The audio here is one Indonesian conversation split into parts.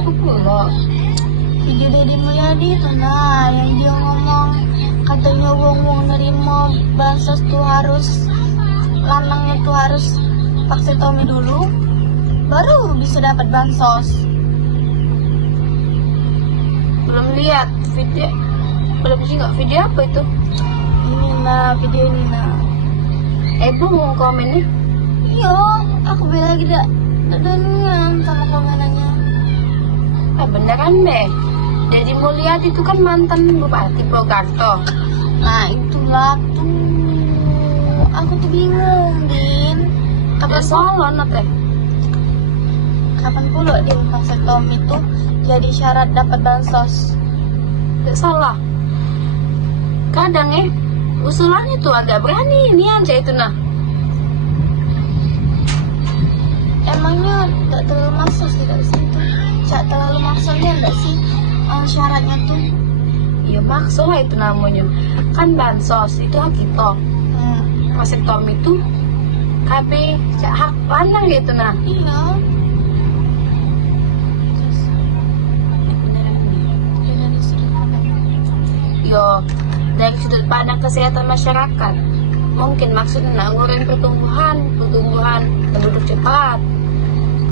aku pula. Video Deddy Mulyadi itu nah yang dia ngomong katanya wong nerima bansos tuh harus lanangnya tuh harus vaksinasi dulu baru bisa dapat bansos. Belum lihat video. Belum sih nggak video apa itu? Ini nah video ini nah. Bu mau komennya? Iya, aku bilang lagi dak dengar sama komenannya. Beneran deh. Deddy Mulyadi itu kan mantan Bupati Purwokerto. Nah itulah tuh aku tuh bingung Din. Kapan salon teh? Kapan pula Din vaksinasi itu jadi syarat dapat bansos? Gak salah. Kadang usulannya tuh agak berani ini aja itu nah. Emangnya gak terlalu masuk sih dari situ? Gak terlalu maksudnya enggak sih syaratnya tuh? Ya maksud lah itu namanya. Kan bansos itu hak kita. Vasectomy itu KB hak lanang gitu nah. Iya. Yo, dari sudut pandang kesehatan masyarakat, mungkin maksudnya ngurangin pertumbuhan penduduk cepat.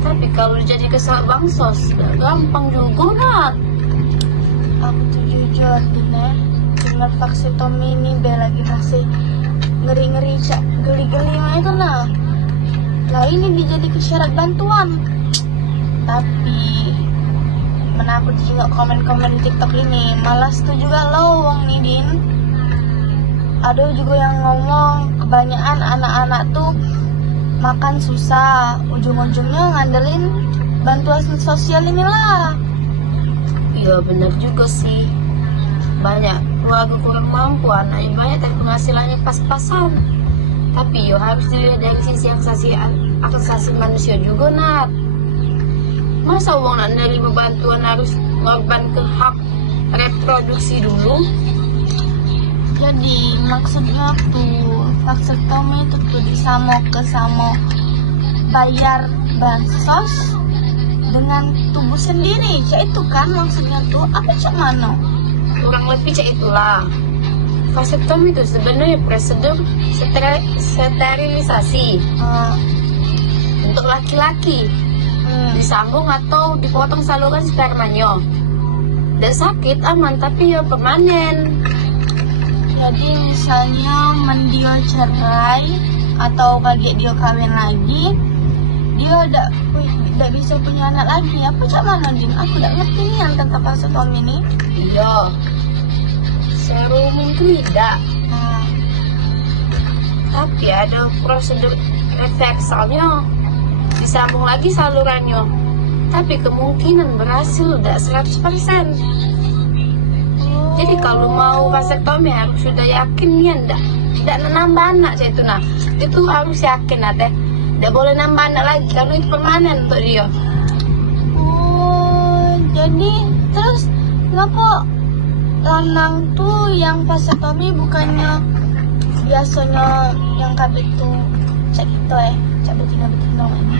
Tapi kalau jadi kesal bansos, gampang juga Nat. Aku tuh jujur Dina, dengar vaksinasi ini lagi masih ngeri-ngeri cak geli-geli mah itu nah. Lah ini dijadi syarat bantuan. Tapi mana aku juga komen-komen di TikTok ini malas tuh juga loh wong nih Din. Ada juga yang ngomong kebanyakan anak-anak tuh makan susah, ujung-ujungnya ngandelin bantuan sosial inilah. Iya benar juga sih. Banyak keluarga kurang mampu, anaknya banyak tapi penghasilannya pas-pasan. Tapi yo harus dilihat dari sisi asasi manusia juga Nat. Masa uang nak menerima bantuan harus ngorban ke hak reproduksi dulu? Jadi maksudnya tuh vaksinasi itu tuh disamo bayar bansos dengan tubuh sendiri, cak itu kan maksudnya tuh apa cak mana? Kurang lebih cak itulah. Vasectomy itu sebenarnya prosedur sterilisasi untuk laki-laki. Disambung atau dipotong saluran spermanya. Dan sakit aman tapi ya permanen. Jadi misalnya mendio cerai atau kaget dia kawin lagi, dia udah bisa punya anak lagi. Apa cak mana Din? Aku udah ngerti nih yang tentang vaksinasi ini. Iya. Seru mungkin tidak. Tapi ada prosedur reversalnya. Disambung lagi salurannya. Tapi kemungkinan berhasil tidak 100%. Jadi kalau mau vasektomi harus sudah yakin nih tidak nambah anak itu nah. Itu harus yakin teh. Tidak boleh nambah anak lagi karena itu permanen untuk dia. Jadi terus kenapa lanang tuh yang vasektomi bukannya biasanya yang KB itu cak itu cak betina ini.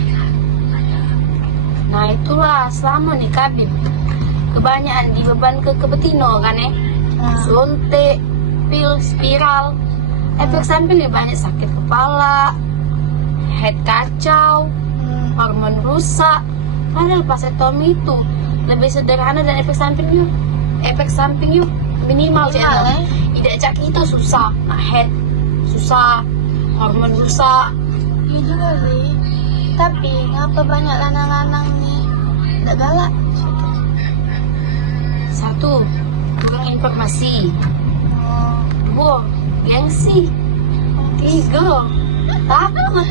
Nah itulah selama nih KB kebanyakan dibeban ke betino kan suntik, pil, spiral, efek sampingnya banyak sakit kepala, head kacau, hormon rusak. Padahal vasektomi itu lebih sederhana dan efek sampingnya minimal ya. Tidak cak itu susah, nah head susah, hormon rusak. Iya juga sih. Tapi ngapa banyak lanang-lanang nih tidak galak? Satu, kurang informasi. Dua, gengsi. Tiga, takut.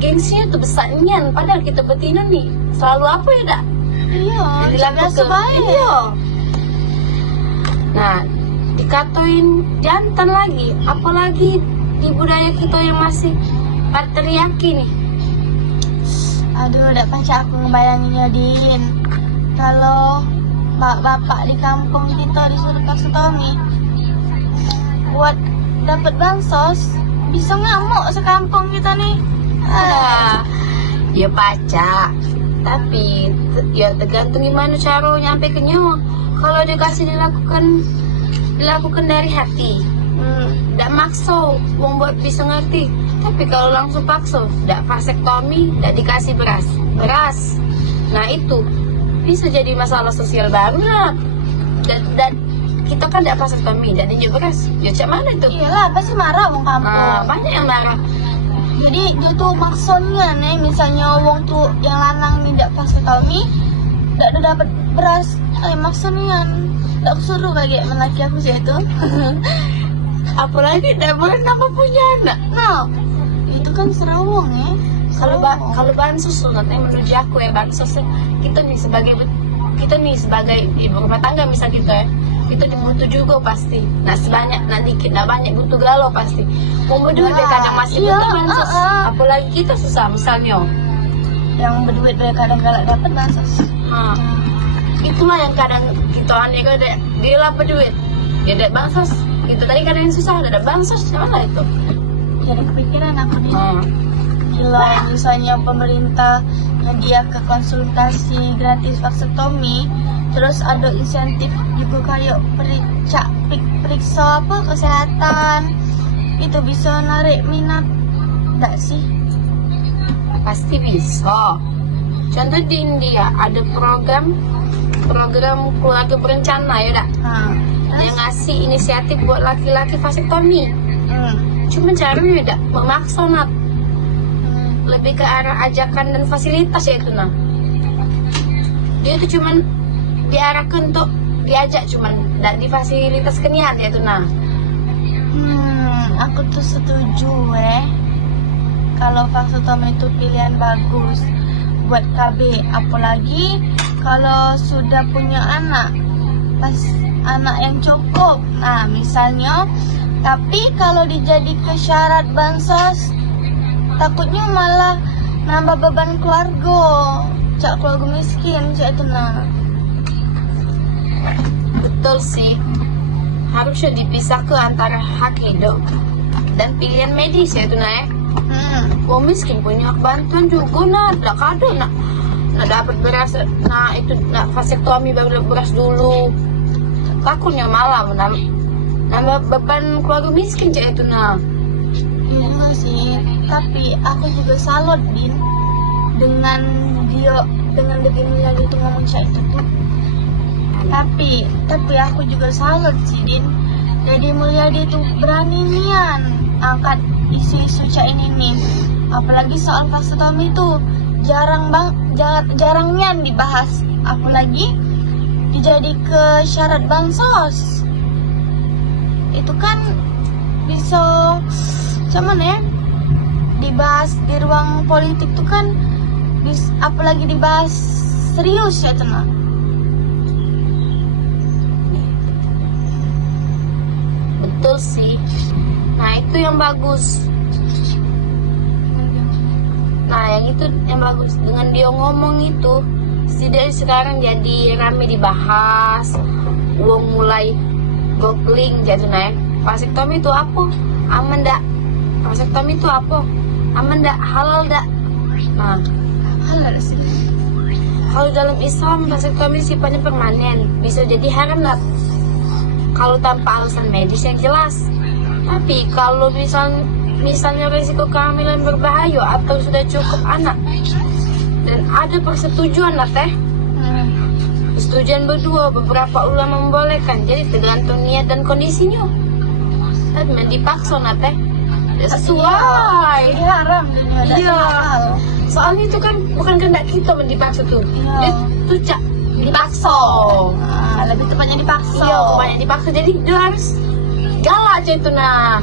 Gengsinya tuh besarnya. Padahal kita betina nih selalu apa ya dak? Iya. Yang dilakukan baik. Iya. Nah, dikatakan jantan lagi. Apalagi di budaya kita yang masih patriarki nih. Aduh, udah pancak aku ngebayanginnya Din. Kalau bapak di kampung kita disuruh vaksinasi buat dapat bansos, bisa ngamuk sekampung kita nih. Ya pacak. Tapi ya tergantung gimana cara nyampe ke nyo. Kalau dikasih dilakukan dari hati, tidak makso, wong buat bisa ngerti. Tapi kalau langsung paksa, tidak vasektomi, tidak dikasih beras. Nah itu bisa jadi masalah sosial baru lah. Dan kita kan tidak vasektomi, tidak dijual beras. Ya cak mana itu? Iyalah, pasti marah wong kampung. Banyak yang marah. Jadi dia tuh maksudnya nih, misalnya wong tuh yang lanang tidak vasektomi, tidak dapat beras, maksudnya tidak suruh kayak melaki aku sih itu. Apalagi tidak pernah punya anak. Nah, itu kan serawong ya. Kalau bansos nanti menurut aku ya bansos kita nih sebagai ibu rumah tangga misal gitu ya, kita butuh juga pasti. Nah dikit banyak butuh galau pasti. Mau berduit kadang masih butuh bansos. Apalagi kita susah misalnya. Yang berduit kadang galak dapat bansos. Itulah yang kadang kita aneh kalau dia lapar duit, dia ada bansos. Itu tadi kadang yang susah ada bansos mana itu. Jadi kepikiran aku nih. Gila, misalnya pemerintah dia ke konsultasi gratis vasektomi, terus ada insentif juga kayak periksa apa kesehatan, itu bisa narik minat enggak sih? Pasti bisa. Contoh di India ada program keluarga berencana ya dak, yang ngasih inisiatif buat laki-laki vasektomi. Cuma caranya dak memaksa nak, lebih ke arah ajakan dan fasilitas ya itu nah. Dia tuh cuman diarahkan untuk diajak, cuman dan di fasilitas kenian ya itu nah. Aku tuh setuju kalau vasektomi itu pilihan bagus buat KB, apalagi kalau sudah punya anak, anak yang cukup. Nah misalnya, tapi kalau dijadikan syarat bansos, takutnya malah nambah beban keluarga miskin cak itu nah. Betul sih, harusnya dipisah ke antara hak hidup dan pilihan medis ya itu nah. Wong miskin punya bantuan juga nah, tidak kado nah dapat beras, nah itu nah vasektomi baru beras dulu. Takutnya malah nambah beban keluarga miskin cak itu nah. Iya sih, tapi aku juga salut Din dengan Deddy Mulyadi itu ngomong kayak itu tuh. Tapi aku juga salut sih Din, Deddy Mulyadi itu berani nian angkat isu-isu cak ini nih. Apalagi soal vasektomi itu jarangnya dibahas, apalagi dijadi ke syarat bansos. Itu kan bisa cuman ya dibahas di ruang politik tuh kan apalagi dibahas serius ya tenang. Betul sih. Nah itu yang bagus. Nah yang itu yang bagus, dengan dia ngomong itu setidaknya sekarang jadi rame dibahas, uang mulai googling jadi naik. Vasektomi itu apa? Aman dak? Vasektomi itu apa? Aman dak? Halal dak? Nah, Halal sih. kalau dalam Islam vasektomi sifatnya permanen, bisa jadi haram dak? Kalau tanpa alasan medis yang jelas. Tapi kalau misalnya risiko kehamilan berbahaya atau sudah cukup anak dan ada persetujuan lah teh, persetujuan berdua, beberapa ulama membolehkan. Jadi tergantung niat dan kondisinya. Dan dipaksa nate sesuai. Iya haram. Iya. Soalnya itu kan bukan kehendak kita dipaksa tuh. Itu cak dipaksa. Lebih tepatnya dipaksa. Iya, banyak dipaksa. Jadi dia harus galak aja itu nah.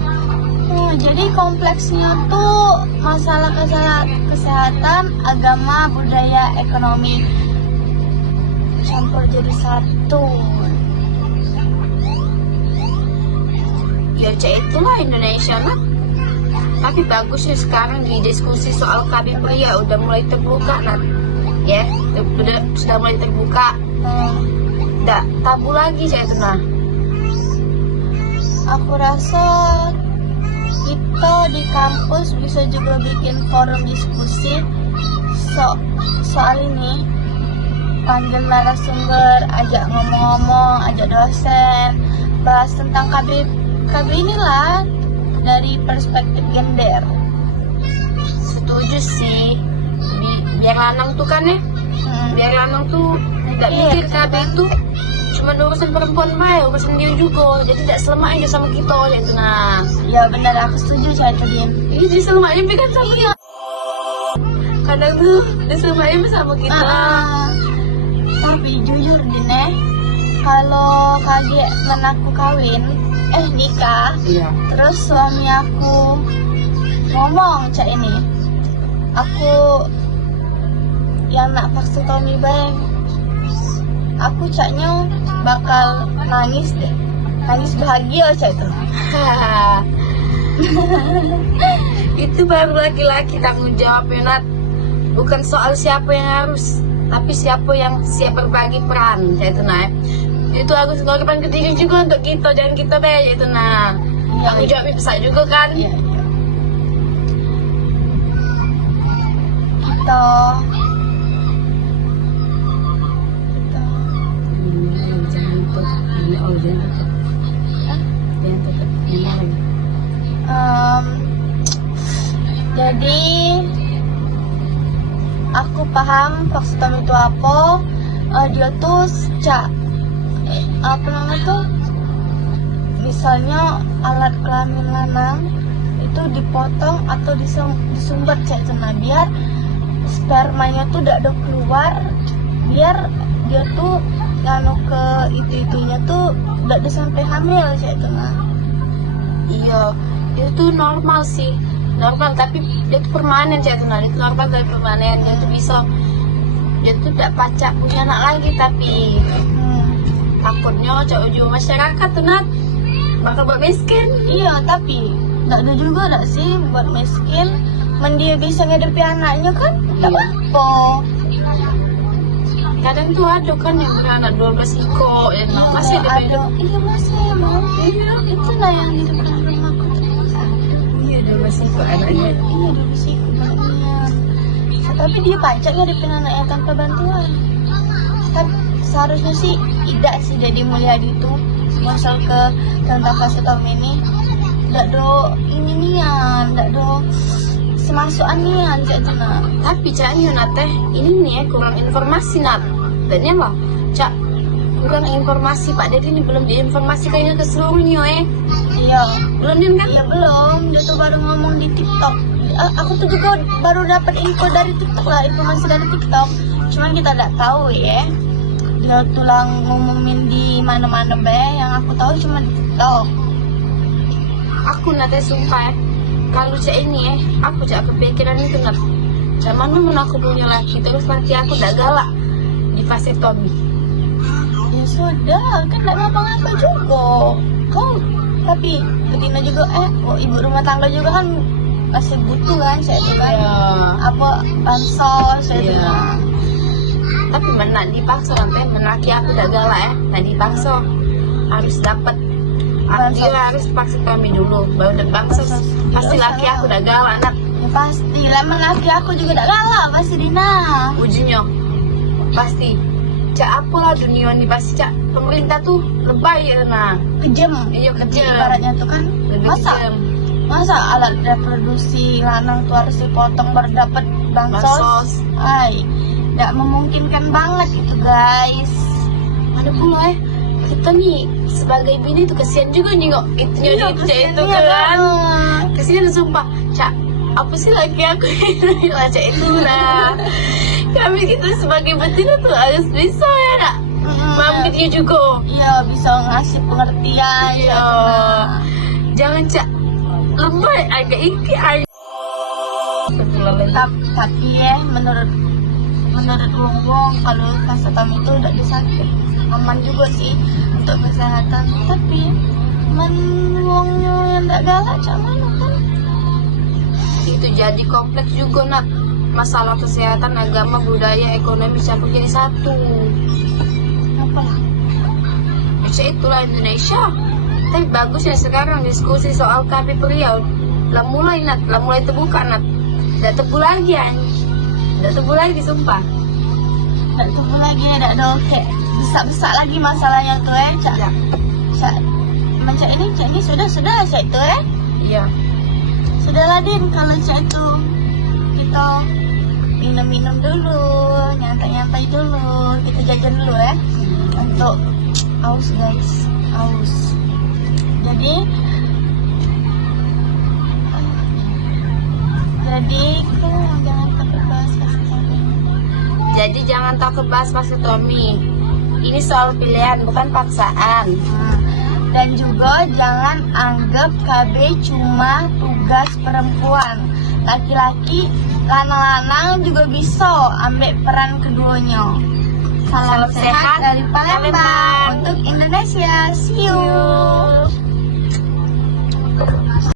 Jadi kompleksnya tuh masalah kesehatan, agama, budaya, ekonomi campur jadi satu. Ya cak itulah Indonesia lah. Tapi bagusnya sekarang di diskusi soal KB pria udah mulai terbuka nah. Ya, sudah mulai terbuka. Tidak tabu lagi cak itu nah. Aku rasa kita di kampus bisa juga bikin forum diskusi soal ini, panggil narasumber, ajak ngomong-ngomong, ajak dosen, bahas tentang KB inilah dari perspektif gender. Setuju sih. Biar lanang tuh kan ya, biar lanang tuh nggak mikir KB itu cuma urusan perempuan mah, urusan dia juga. Jadi tidak selamanya sama kita itu. Nah, Ya benar, aku setuju saya tadi. ini jadi selamanya kan sama kita. Kadang tuh dia selamanya sama kita. Tapi jujur Dine, kalau kaget kan aku kawin, nikah, Iya. terus suami aku ngomong cak ini, aku yang nak paksa Tommy Bang, aku caknya bakal nangis deh, nangis bahagia cak itu. Itu baru laki-laki tanggung jawabnya, Nat. Bukan soal siapa yang harus, tapi siapa yang siap berbagi peran, itu nah. Itu harus ngorban ketiga juga untuk kita, jangan kita deh, itu nah. Iya, Tanggung jawabnya besar juga kan. Iya. Kita Jangan tutup ini, oh jangan tutup. Jangan tutup ini lagi. Jadi aku paham maksud Tom itu apa. Dia tuh apa namanya tuh, misalnya alat kelamin lanang itu dipotong atau disumbat cak cena, biar spermanya tuh tidak ada keluar, biar dia tuh nganu ke itunya tuh tidak ada sampai hamil cak cena. Iya, itu normal sih, normal, tapi dia tuh permanen cak itu, itu normal dari permanen, dia tuh bisa, dia tuh tidak pacak punya anak lagi, tapi takutnya cak ujung masyarakat tuh Nat bakal buat miskin. Iya, tapi tidak ada juga tidak sih buat miskin, dia bisa ngadepi anaknya kan, tidak apa. Kadang tuh ada kan yang beranak 12 iko, ya Iya, masih ada. Iya masih emang. Itu lah yang di depan rumah aku tuh. Iya 12 iko anaknya. Iya dulu sih kebanyakan. Tapi dia pacak ngadepin anaknya tanpa bantuan. Tapi seharusnya sih tidak sih jadi mulia itu. Masal ke tentang kasus Tom ini, tidak do ini nian, tidak do semasukan nian cak cina. Tapi caknya Nat teh ini nih ya, kurang informasi Nat. Dan ya lah, cak kurang informasi, Pak Dedi ini belum diinformasikannya ke seluruhnya Iya. belum din kan? Iya belum, dia tuh baru ngomong di TikTok. Aku tuh juga baru dapat info dari TikTok lah, informasi dari TikTok. Cuman kita tidak tahu ya. Dia tulang ngumumin di mana-mana be, yang aku tahu cuma di TikTok. Aku Nat sumpah ya, kalau cak ini ya, aku cak kepikiran itu Nat. Zaman dulu aku punya laki, terus laki aku tidak galak di fase Tommy. Ya sudah, kan tidak ngapa-ngapa juga. Kau tapi betina juga ibu rumah tangga juga kan masih butuh kan saya itu kan. Iya. Apa bansos saya itu Iya. kan. Tapi menak dipaksa nanti menaki aku udah galak ya, tadi dipaksa harus dapat. Dia harus paksa Tommy dulu, baru dapat bansos. Pasti laki aku udah galak Nat. Ya pasti, lemon laki aku juga tidak galak pasti Dina. Ujinya pasti cak apa lah dunia ini, pasti cak pemerintah tuh lebay ya nah. Kejam. Iya, kejam. Ibaratnya tuh kan Lebih kejam. masa alat reproduksi lanang tuh harus dipotong baru dapat bansos. Bansos. Tidak memungkinkan banget itu guys. Ada pula kita nih sebagai bini tuh kasihan juga nih kok itunya Iya, cak kasihan itu dia kan. banget. Kasihan sumpah cak, apa sih laki aku ini lah cak itu lah. Kami kita sebagai betina tuh harus bisa ya nak. Maafin dia juga. Iya bisa ngasih pengertian. Iya. Jangan cak lemah agak iki aja. Tapi ya menurut wong kalau kasatam itu udah disakit aman juga sih untuk kesehatan. Tapi wongnya yang tidak galak cak mana kan. Itu jadi kompleks juga nak. Masalah kesehatan, agama, budaya, ekonomi campur jadi satu. Apa lah? Bisa itulah Indonesia. Tapi bagus ya sekarang diskusi soal KB pria. Lah mulai terbuka Nat. Tidak tebu lagi Nggak tumbuh lagi sumpah. Nggak tumbuh lagi, nggak ada kayak besar lagi masalahnya tuh Cak. Ya. Cak, macam ini sudah Cak itu Iya. Sudahlah Din, kalau Cak itu kita minum dulu, nyantai dulu, kita jajan dulu untuk aus guys, aus. Jadi jangan takut bahas vasektomi. Ini soal pilihan, bukan paksaan. Dan juga jangan anggap KB cuma tugas perempuan. Laki-laki, lanang-lanang juga bisa ambil peran keduanya. Salam sehat dari Palembang untuk Indonesia. See you.